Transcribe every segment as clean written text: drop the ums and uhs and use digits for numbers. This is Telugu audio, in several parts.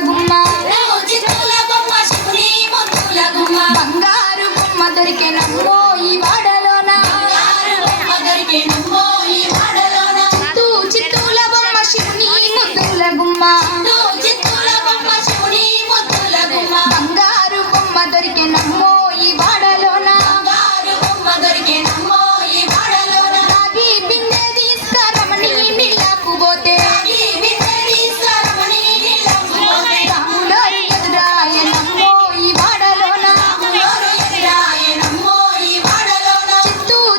గుమ్మ చిత్తుల బొమ్మ శివుని ముద్దుల గుమ్మ బంగారు బొమ్మ దొరికెనమ్మో ఈ వాడలోన బొమ్మ దొరికెనమ్మో ఈ వాడలోన చిత్తుల బొమ్మ శివుని ముద్దుల గుమ్మ చిత్తుల బొమ్మ శివుని ముద్దుల గుమ్మ బంగారు బొమ్మ దొరికెనమ్మో ఈ వాడలోన బంగారు బొమ్మ దొరికెనమ్మో ఈ వాడలోన రాగి బిందె తీసుకురమని నీళ్ళకు పోతే రాములో ఎదురాయనమ్మో ఈ వాడలోన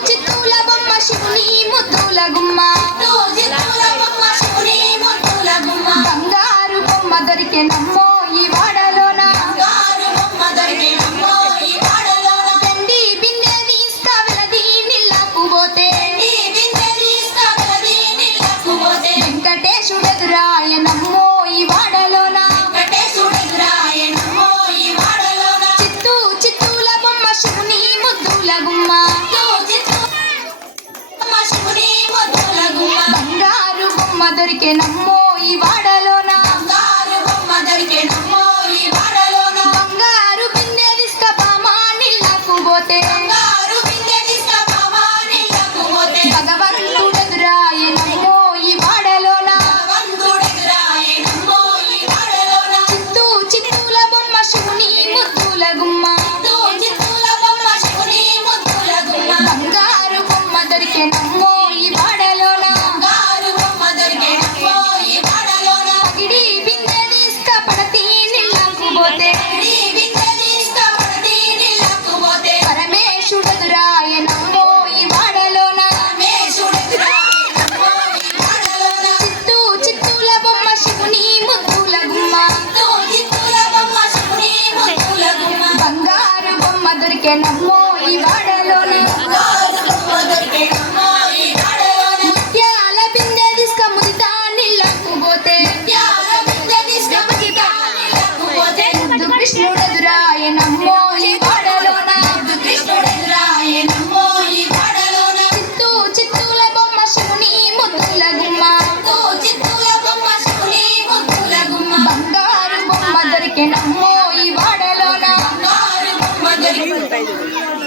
చిత్తుల బొమ్మ శివుని ముద్దుల గుమ్మ బంగారు బొమ్మ దొరికెనమ్మో ఈ వాడలోన దండి బిందె తీసుకవెలది నీళ్ళకు పోతే వెంకటేశుడెదురాయనమ్మో ఈ వాడలోన చిత్తుల బొమ్మ శివుని ముద్దుల గుమ్మ బంగారు బొమ్మ దొరికెనమ్మో ఈ వాడలోన బంగారు బిందె తీసుకపామా నీళ్ళకు పోతే భగవంతుడెదురాయనమ్మో ఈ వాడలోన చిత్తుల బొమ్మ శివుని ముద్దుల గుమ్మ బంగారు బొమ్మ దొరికెనమ్మో ఈ వాడలోన పగిడి బిందె తీసుకపడతి నీళ్ళకు పోతే పరమేశుడెదురాయనమ్మో ఈ వాడలోన చిత్తుల బొమ్మ శివుని ముద్దుల గుమ్మ బంగారు బొమ్మ దొరికెనమ్మో ఈ వాడలోన ముత్యాల బిందె తీసుక ముదితా నీళ్ళకు పోతే ముద్దు కృష్ణుడెదురా